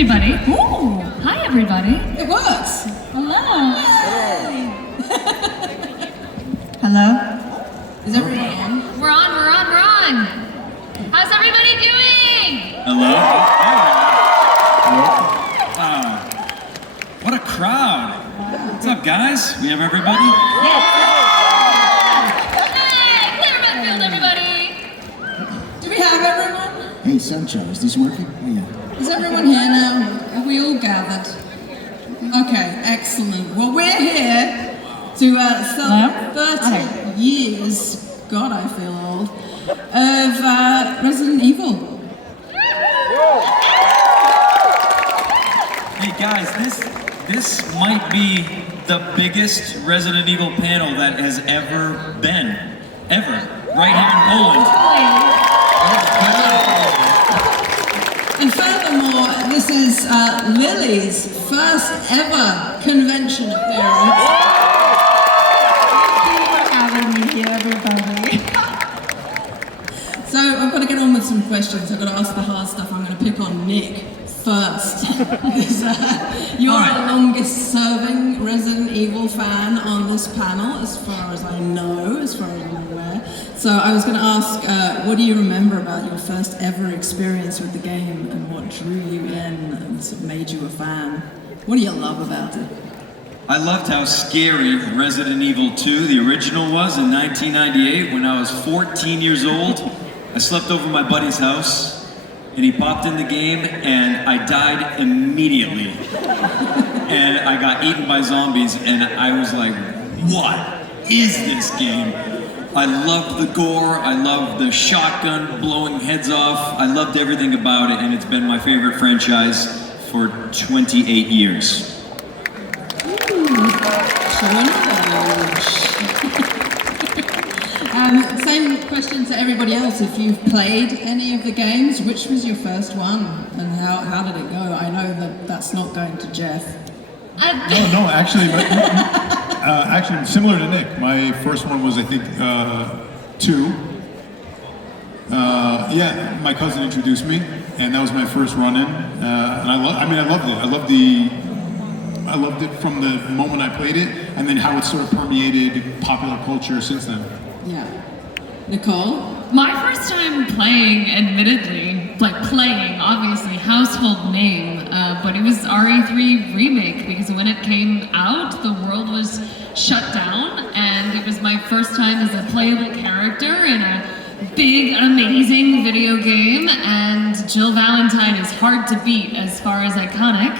everybody. Ooh, hi everybody. It works. Hello. Hello. Is everyone on? We're on. How's everybody doing? Hello? What a crowd. What's up, guys? We have everybody? Hey, clear midfield, everybody. Do we have everyone? Hey, Sancho, is this working? Oh, yeah. Is everyone here now? Have we all gathered? Okay, excellent. Well, we're here to celebrate 30 years, God, I feel old, of Resident Evil. Hey, guys, this might be the biggest Resident Evil panel that has ever been. Ever. Right here in Poland. And furthermore, this is Lily's first ever convention appearance. Thank you for having me here, everybody. So I've got to get on with some questions. I've got to ask the hard stuff. I'm going to pick on Nick first. You're the longest serving Resident Evil fan on this panel, as far as I know, as far as I'm aware. So I was going to ask, what do you remember about your first ever experience with the game and what drew you in and sort of made you a fan? What do you love about it? I loved how scary Resident Evil 2, the original, was in 1998 when I was 14 years old. I slept over at my buddy's house and he popped in the game and I died immediately. And I got eaten by zombies and I was like, what is this game? I loved the gore, I loved the shotgun blowing heads off, I loved everything about it, and it's been my favorite franchise for 28 years. Same question to everybody else. If you've played any of the games, which was your first one and how did it go? I know that that's not going to Jeff. No, actually, similar to Nick. My first one was, I think, 2. Yeah, my cousin introduced me, and that was my first run-in. And I loved it. I loved it from the moment I played it, and then how it sort of permeated popular culture since then. Yeah. Nicole? My first time playing, admittedly, obviously, household name, but it was RE3 Remake, because when it came out, the world was shut down, and it was my first time as a playable character in a big, amazing video game, and Jill Valentine is hard to beat as far as iconic.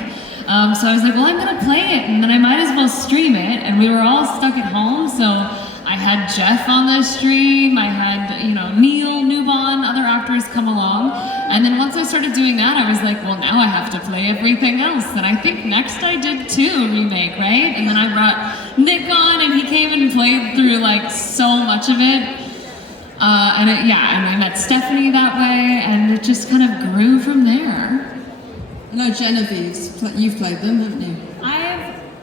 So I was like, well, I'm gonna play it, and then I might as well stream it, and we were all stuck at home, so I had Jeff on the stream, I had, Neil, Newbon, other actors come along, and then once I started doing that, I was like, well, now I have to play everything else, and I think next I did 2 Remake, right? And then I brought Nick on, and he came and played through, so much of it, and I met Stephanie that way, and it just kind of grew from there. I know Genevieve's, you've played them, haven't you?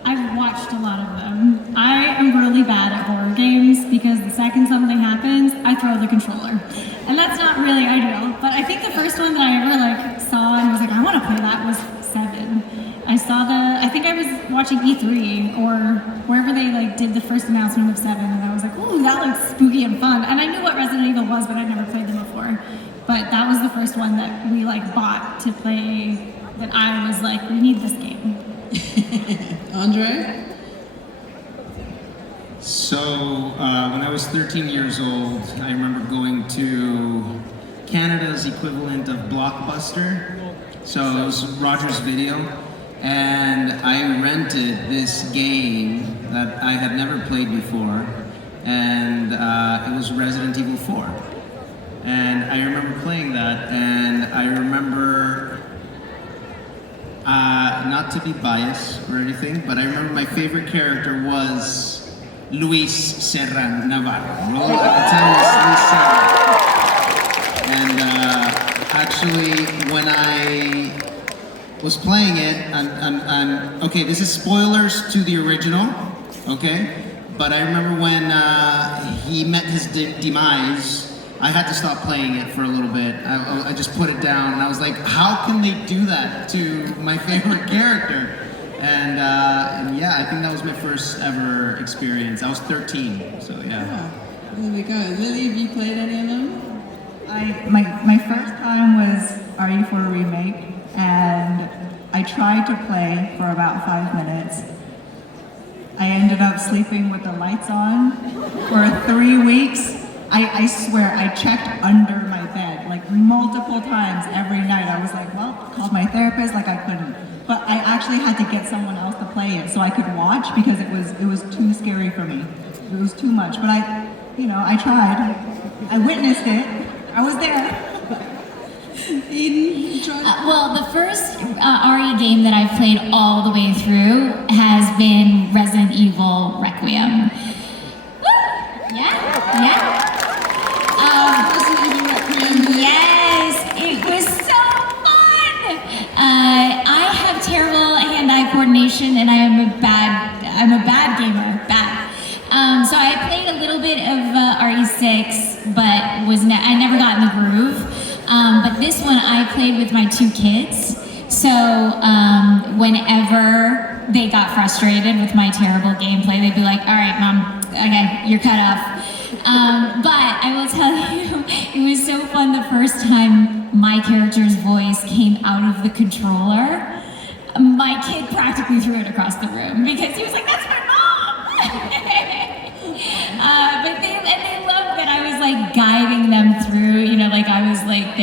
I've watched a lot of them. I am really bad at horror games because the second something happens, I throw the controller. And that's not really ideal, but I think the first one that I ever saw and was like, I want to play that was 7. I think I was watching E3 or wherever they did the first announcement of 7, and I was like, ooh, that looks spooky and fun. And I knew what Resident Evil was, but I'd never played them before. But that was the first one that we bought to play, that I was like, we need this game. Andre? So, when I was 13 years old, I remember going to Canada's equivalent of Blockbuster. So it was Rogers Video, and I rented this game that I had never played before, and it was Resident Evil 4. And I remember playing that, and I remember, not to be biased or anything, but I remember my favorite character was Luis Serran Navarro. At the time, it was Luis Serran. And actually, when I was playing it, I'm okay, this is spoilers to the original, okay? But I remember when he met his demise I had to stop playing it for a little bit. I just put it down, and I was like, how can they do that to my favorite character? And yeah, I think that was my first ever experience. I was 13, so yeah. There we go. Lily, have you played any of them? My first time was RE4 Remake, and I tried to play for about 5 minutes. I ended up sleeping with the lights on for 3 weeks. I swear, I checked under my bed like multiple times every night. I was like, well, called my therapist, like I couldn't. But I actually had to get someone else to play it so I could watch because it was too scary for me. It was too much. But I tried. I witnessed it. I was there. Eden, you tried? Well, the first RE game that I've played all the way through has been Resident Evil Requiem. Yeah. Resident Evil Requiem. Yes, it was so fun. I have terrible hand-eye coordination, and I'm a bad gamer. So I played a little bit of RE6, but I never got in the groove. But this one I played with my 2 kids. So whenever they got frustrated with my terrible gameplay, they'd be like, all right, Mom, okay, you're cut off. But I will tell you, it was so fun the first time my character's voice came out of the controller. My kid practically threw it across the room because he was like, that's my mom! But they loved that I was like guiding them through, like I was like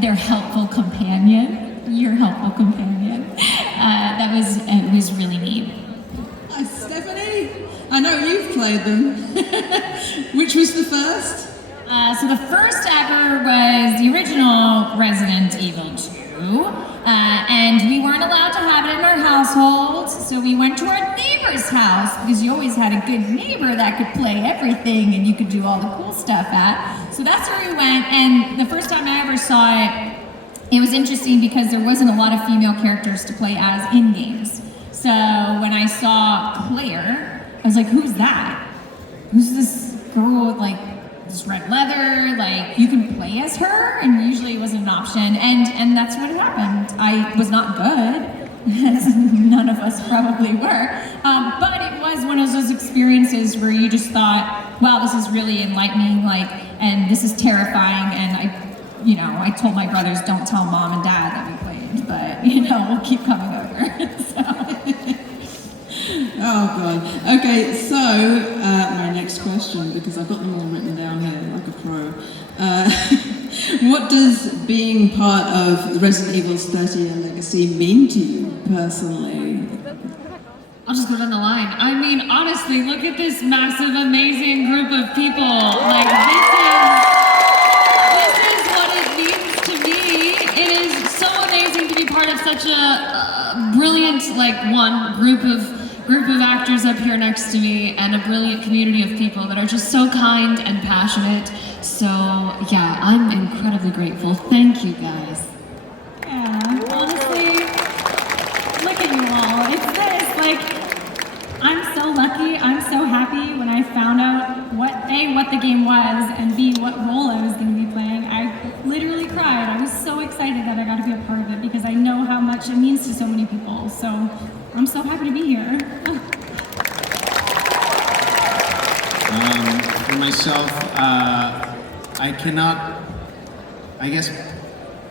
their helpful companion, your helpful companion. It was really neat. Hi, Stephanie. I know you've played them. Which was the first? So the first ever was the original Resident Evil 2, and we weren't allowed to have it in our household, so we went to our neighbor's house because you always had a good neighbor that could play everything and you could do all the cool stuff at. So that's where we went, and the first time I ever saw it, it was interesting because there wasn't a lot of female characters to play as in games. So when I saw Claire, I was like, who's that? Who's this girl with like this red leather? Like, you can play as her? And usually it wasn't an option. And that's what happened. I was not good, as none of us probably were. But it was one of those experiences where you just thought, wow, this is really enlightening, and this is terrifying. And I told my brothers, don't tell Mom and Dad that we played, but we'll keep coming over. Oh God. Okay, so my next question, because I've got them all written down here like a pro. What does being part of Resident Evil's 30-year legacy mean to you personally? I'll just go down the line. I mean, honestly, look at this massive, amazing group of people. Like, this is what it means to me. It is so amazing to be part of such a brilliant, group of actors up here next to me, and a brilliant community of people that are just so kind and passionate. So yeah, I'm incredibly grateful. Thank you guys. Yeah, honestly, look at you all. It's this, I'm so lucky, I'm so happy when I found out what the game was, and B, what role I was going to be playing. I literally cried. I was so excited that I got to be a part of it because I know how much it means to so many people. So I'm so happy to be here. For myself, I guess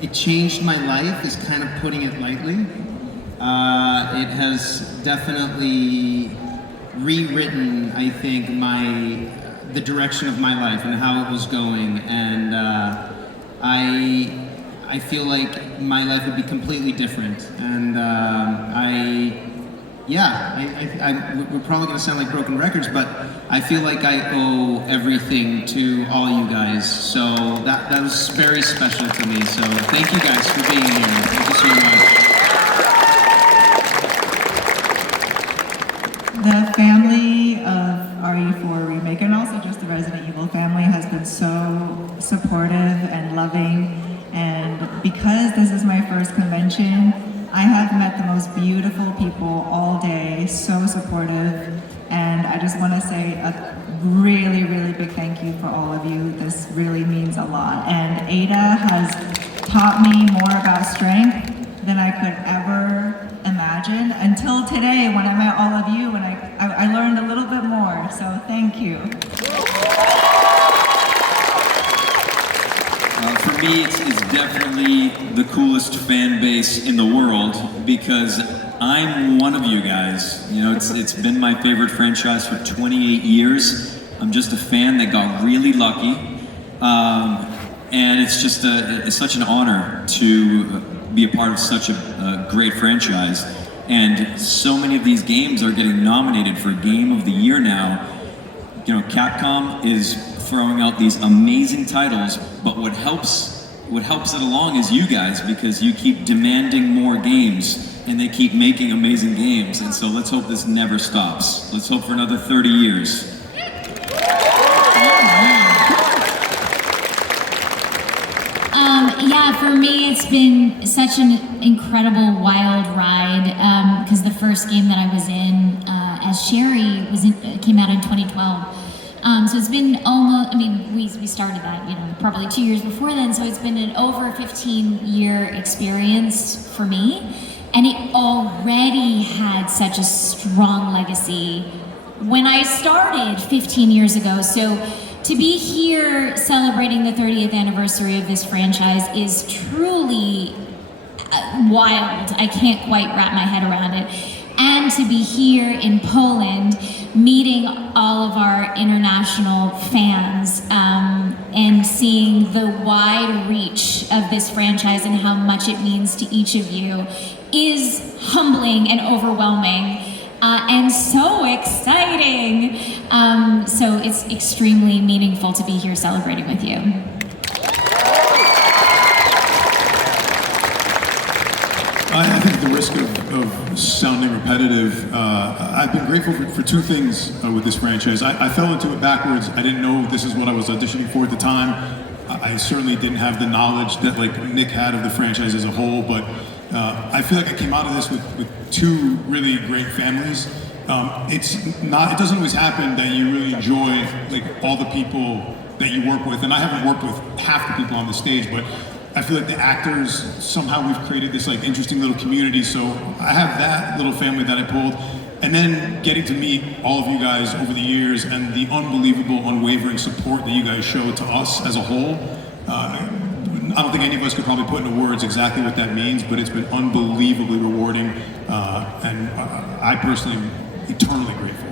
it changed my life is kind of putting it lightly. It has definitely rewritten, I think, the direction of my life and how it was going, and I feel like my life would be completely different, and we're probably going to sound like broken records, but I feel like I owe everything to all you guys, so that was very special to me, so thank you guys for being here. Thank you so much. The family of RE4 Remake, and also just the Resident Evil family, has been so supportive and loving, and because this is my first convention, I have met the most beautiful people all day, so supportive, and I just want to say a really, really big thank you for all of you. This really means a lot. And Ada has taught me more about strength than I could ever imagine until today when I met all of you and I learned a little bit more. So thank you. For me, it's definitely the coolest fan base in the world because I'm one of you guys. You know, it's been my favorite franchise for 28 years. I'm just a fan that got really lucky. And it's just it's such an honor to be a part of such a great franchise. And so many of these games are getting nominated for Game of the Year now. You know, Capcom is throwing out these amazing titles, but what helps it along is you guys, because you keep demanding more games and they keep making amazing games. And so let's hope this never stops. Let's hope for another 30 years. Yeah, for me, it's been such an incredible, wild ride. Because the first game that I was in as Sherry came out in 2012. So it's been almost. I mean, we started that, you know, probably 2 years before then. So it's been an over 15-year experience for me, and it already had such a strong legacy when I started 15 years ago. So to be here celebrating the 30th anniversary of this franchise is truly wild. I can't quite wrap my head around it. And to be here in Poland, meeting all of our international fans and seeing the wide reach of this franchise and how much it means to each of you is humbling and overwhelming. And so exciting. So it's extremely meaningful to be here celebrating with you. I think at the risk of sounding repetitive, I've been grateful for two things with this franchise. I fell into it backwards. I didn't know this is what I was auditioning for at the time. I certainly didn't have the knowledge that like Nick had of the franchise as a whole, but I feel like I came out of this with two really great families. It doesn't always happen that you really enjoy like all the people that you work with, and I haven't worked with half the people on the stage, but I feel like the actors, somehow we've created this like interesting little community, so I have that little family that I pulled. And then getting to meet all of you guys over the years and the unbelievable, unwavering support that you guys show to us as a whole. I don't think any of us could probably put into words exactly what that means, but it's been unbelievably rewarding, and I personally am eternally grateful.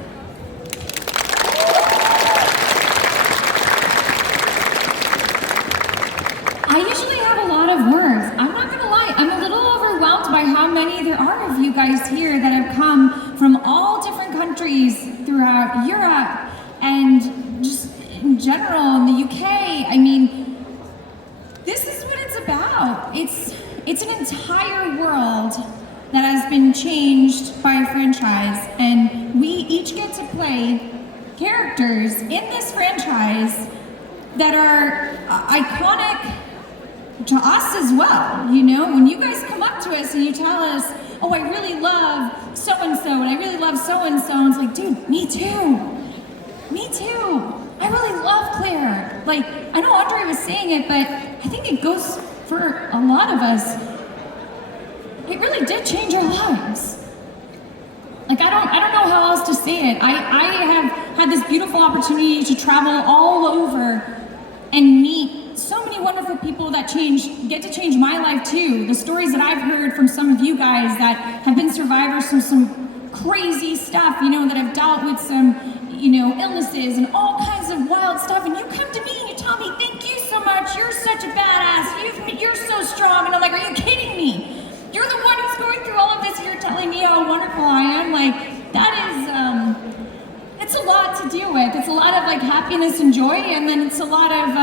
I usually have a lot of words. I'm not gonna lie, I'm a little overwhelmed by how many there are of you guys here that have come from all different countries throughout Europe and just in general in the UK. I mean, this is what it's about. It's an entire world that has been changed by a franchise, and we each get to play characters in this franchise that are iconic to us as well. You know, when you guys come up to us and you tell us, oh, I really love so-and-so, and I really love so-and-so, and it's like, dude, me too. Me too. I really love Claire. Like, I know Andre was saying it, but I think it goes for a lot of us. It really did change our lives. Like, I don't know how else to say it. I have had this beautiful opportunity to travel all over and meet so many wonderful people that get to change my life too. The stories that I've heard from some of you guys that have been survivors from some crazy stuff, you know, that have dealt with some, you know, illnesses and all kinds of wild stuff, and you come to me and you tell me, thank you so much, you're such a badass, you're so strong, and I'm like, are you kidding me? You're the one who's going through all of this, and you're telling me how wonderful I am. Like, that is, it's a lot to deal with. It's a lot of like happiness and joy, and then it's a lot of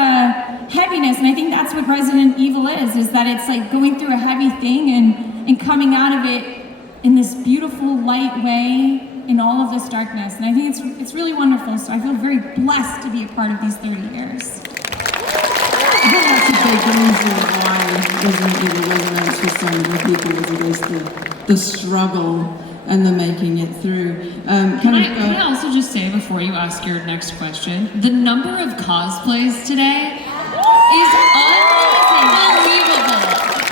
heaviness, and I think that's what Resident Evil is that it's like going through a heavy thing and coming out of it in this beautiful light way in all of this darkness, and I think it's really wonderful, so I feel very blessed to be a part of these 30 years. I think that's a big reason why Resident Evil resonates with so many people, is the struggle and they're making it through. Can I also just say before you ask your next question, the number of cosplays today is unbelievable.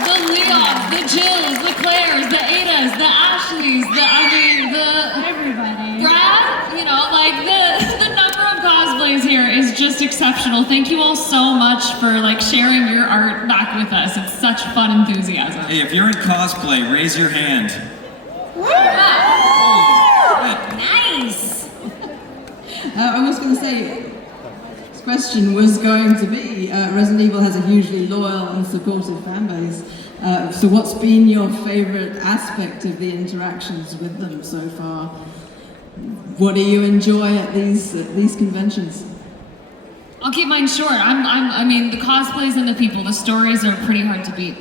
The Leons, the Jills, the Claires, the Adas, the Ashleys, Everybody. Brad, like the number of cosplays here is just exceptional. Thank you all so much for sharing your art back with us. It's such fun enthusiasm. Hey, if you're in cosplay, raise your hand. Nice. I was going to say, this question was going to be, Resident Evil has a hugely loyal and supportive fan base. So what's been your favorite aspect of the interactions with them so far? What do you enjoy at these conventions? I'll keep mine short. I mean, the cosplays and the people, the stories are pretty hard to beat.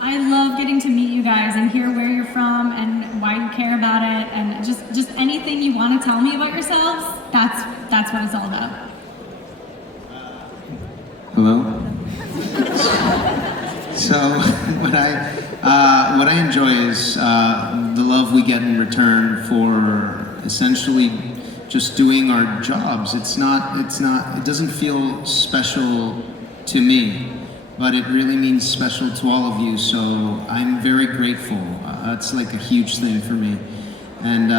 I love getting to meet you guys and hear where you're from and why you care about it, and just anything you want to tell me about yourselves. That's what it's all about. Hello. So what I enjoy is the love we get in return for essentially just doing our jobs. It doesn't feel special to me, but it really means special to all of you. So I'm very grateful. It's like a huge thing for me. And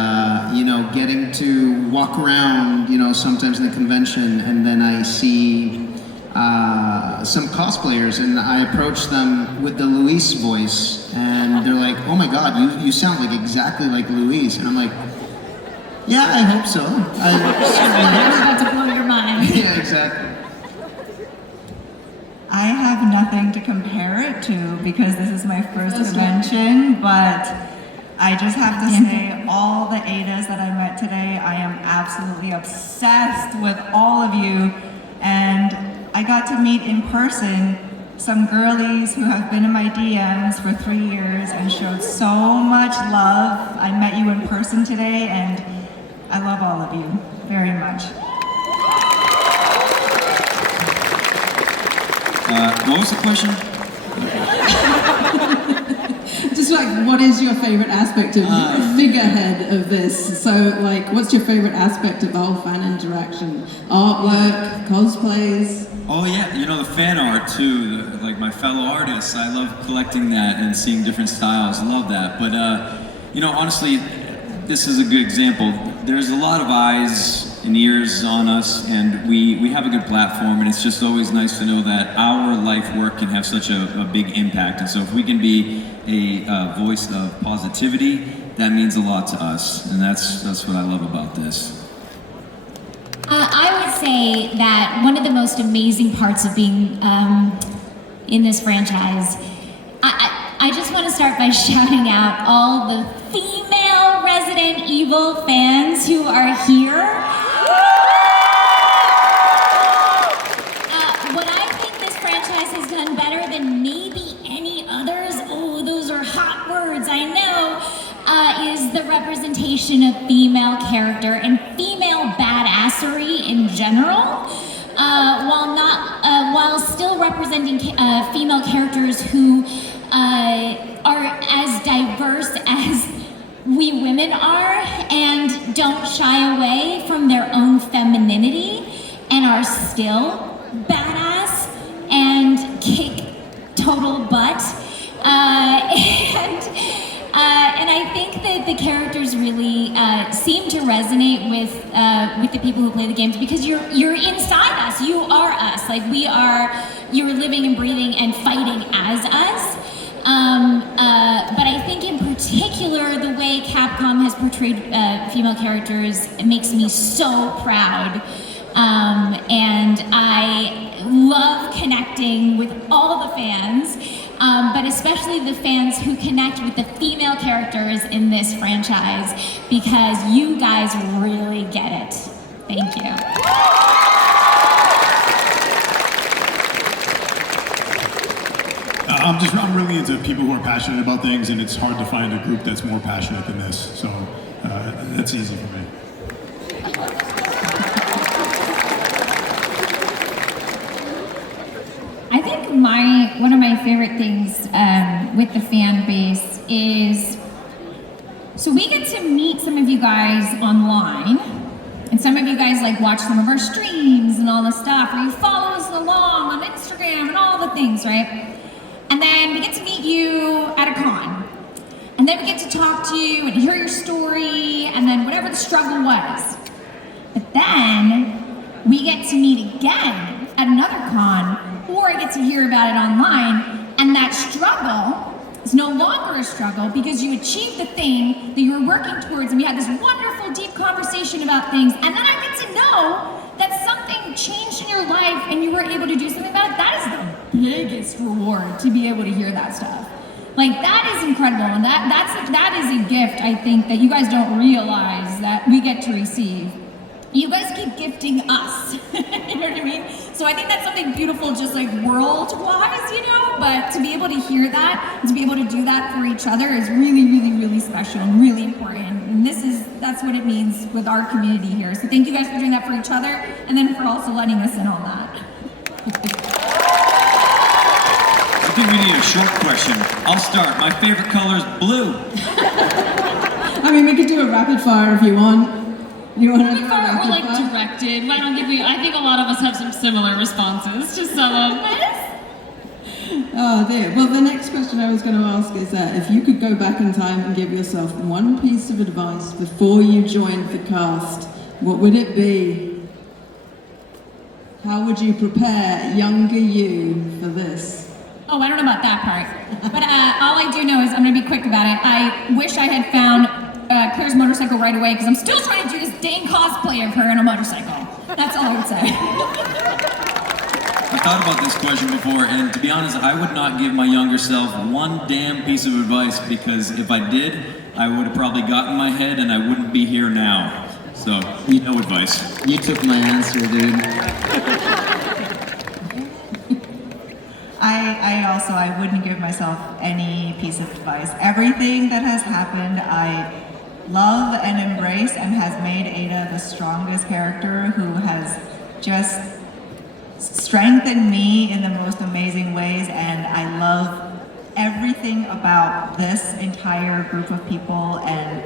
getting to walk around, sometimes in the convention, and then I see some cosplayers, and I approach them with the Luis voice, and they're like, "Oh my God, you sound like exactly like Luis," and I'm like, "Yeah, I hope so." I'm about to blow your mind. Yeah, exactly. I have nothing to compare it to because this is my first convention, but I just have to say, all the Adas that I met today, I am absolutely obsessed with all of you, and I got to meet in person some girlies who have been in my DMs for 3 years and showed so much love. I met you in person today, and I love all of you very much. What was the question? Just what is your favorite aspect of figurehead of this? So what's your favorite aspect of the whole fan interaction? Artwork, cosplays? Oh yeah, the fan art too, like my fellow artists. I love collecting that and seeing different styles. I love that. But honestly, this is a good example. There's a lot of eyes and ears on us, and we have a good platform, and it's just always nice to know that our life work can have such a big impact. And so if we can be a voice of positivity, that means a lot to us, and that's what I love about this. I would say that one of the most amazing parts of being in this franchise, I just want to start by shouting out all the female Resident Evil fans who are here. What I think this franchise has done better than maybe any others, those are hot words, I know, is the representation of female character and female badassery in general, while still representing female characters who are as diverse as we women are and don't shy away from their own femininity and are still badass and kick total butt. And I think that the characters really seem to resonate with the people who play the games because you're inside us. You are us. You're living and breathing and fighting as us. But I think in particular, the way Capcom has portrayed female characters makes me so proud. And I love connecting with all the fans, but especially the fans who connect with the female characters in this franchise, because you guys really get it. Thank you. I'm really into people who are passionate about things, and it's hard to find a group that's more passionate than this. So that's easy for me. I think one of my favorite things with the fan base is So we get to meet some of you guys online, and some of you guys like watch some of our streams and all this stuff, or you follow us along on Instagram and all the things, right? And then we get to meet you at a con. And then we get to talk to you and hear your story, and then whatever the struggle was. But then we get to meet again at another con, or I get to hear about it online, and that struggle is no longer a struggle because you achieved the thing that you were working towards, and we had this wonderful, deep conversation about things, and then I get to know that something changed in your life and you were able to do something about it. That is the biggest reward, to be able to hear that stuff. Like, that is incredible, and that is a gift, I think, that you guys don't realize that we get to receive. You guys keep gifting us, you know what I mean? So I think that's something beautiful, just like world-wise, you know? But to be able to hear that, and to be able to do that for each other is really, really, really special and really important. And that's what it means with our community here. So thank you guys for doing that for each other, and then for also letting us in on that. I think we need a short question. I'll start. My favorite color is blue. I mean, we could do a rapid fire if you want. You want to do a Or rapid like fire? directed. Why don't give you? I think a lot of us have some similar responses to some of this. Oh dear. Well, the next question I was going to ask is that if you could go back in time and give yourself one piece of advice before you joined the cast, what would it be? How would you prepare younger you for this? Oh, I don't know about that part. But all I do know is I'm going to be quick about it. I wish I had found Claire's motorcycle right away, because I'm still trying to do this dang cosplay of her on a motorcycle. That's all I would say. I thought about this question before, and to be honest, I would not give my younger self one damn piece of advice, because if I did, I would have probably gotten my head and I wouldn't be here now. So, no advice. You took my answer, dude. I wouldn't give myself any piece of advice. Everything that has happened, I love and embrace, and has made Ada the strongest character, who has just strengthened me in the most amazing ways, and I love everything about this entire group of people and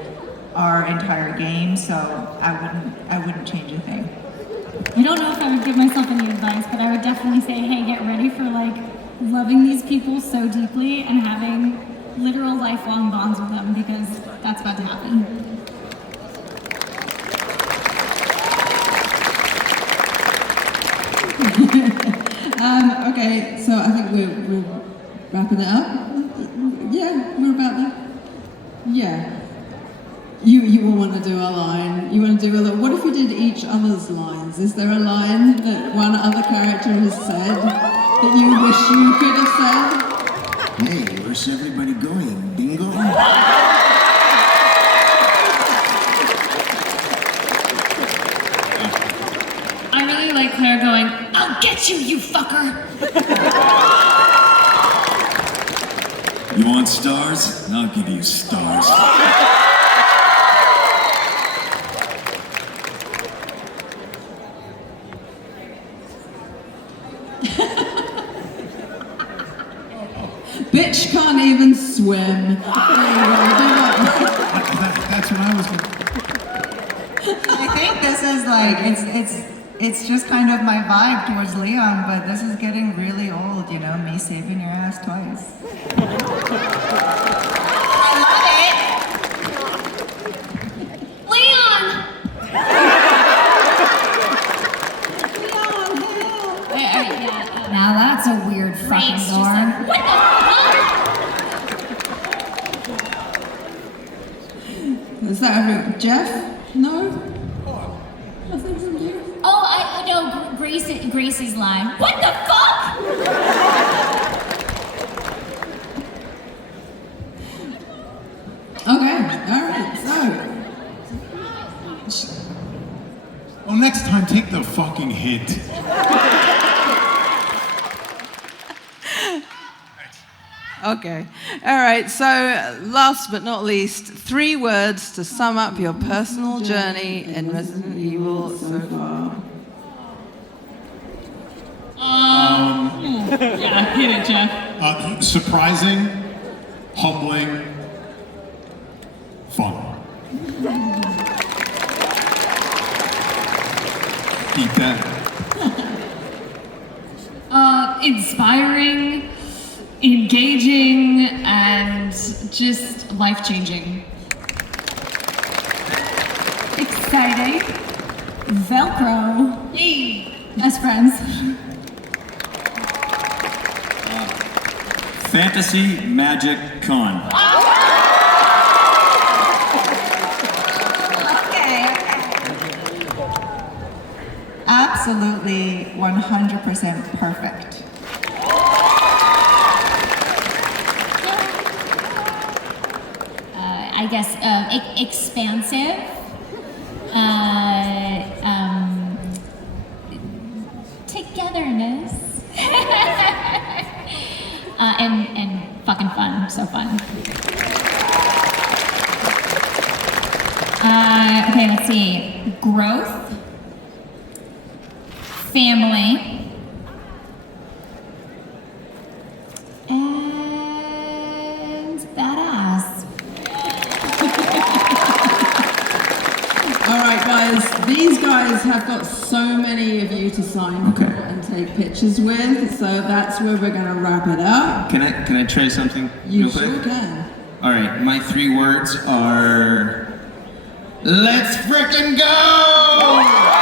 our entire game, so I wouldn't change a thing. I don't know if I would give myself any advice, but I would definitely say, hey, get ready for like loving these people so deeply and having literal lifelong bonds with them, because that's about to happen. Okay, so I think we're wrapping it up. Yeah, we're about there. Yeah. You will want to do a line. You want to do a little. What if we did each other's lines? Is there a line that one other character has said that you wish you could have said? Hey, where's everybody going? Bingo? I really like Claire going, "I'll get you, you fucker." You want stars? I'll give you stars. Bitch can't even swim. That's what I was going I think this is like, it's just kind of my vibe towards Leon, but this is getting really old, you know, me saving your ass twice. I love it! Leon! Now that's a weird fucking Grace just door. like, what the Is that everyone? Jeff? No? Nothing from you? Oh, I know Grace's line. What the fuck? Okay, alright, so. Well, next time, take the fucking hint. Okay. All right. So, last but not least, 3 words to sum up your personal journey in Resident Evil so far. Yeah, hit it, Jeff. Surprising, humbling, fun. Beat that. Inspiring, engaging, and just life-changing. Exciting. Velcro. Yay! As friends. Fantasy Magic Con. Absolutely 100% perfect. I guess expansive. Togetherness. And fucking fun. So fun. Okay, let's see. Growth. Family. And badass. All right, guys. These guys have got so many of you to sign for and take pictures with, so that's where we're going to wrap it up. Can I try something You real quick? sure can. All right, my 3 words are, let's frickin' go!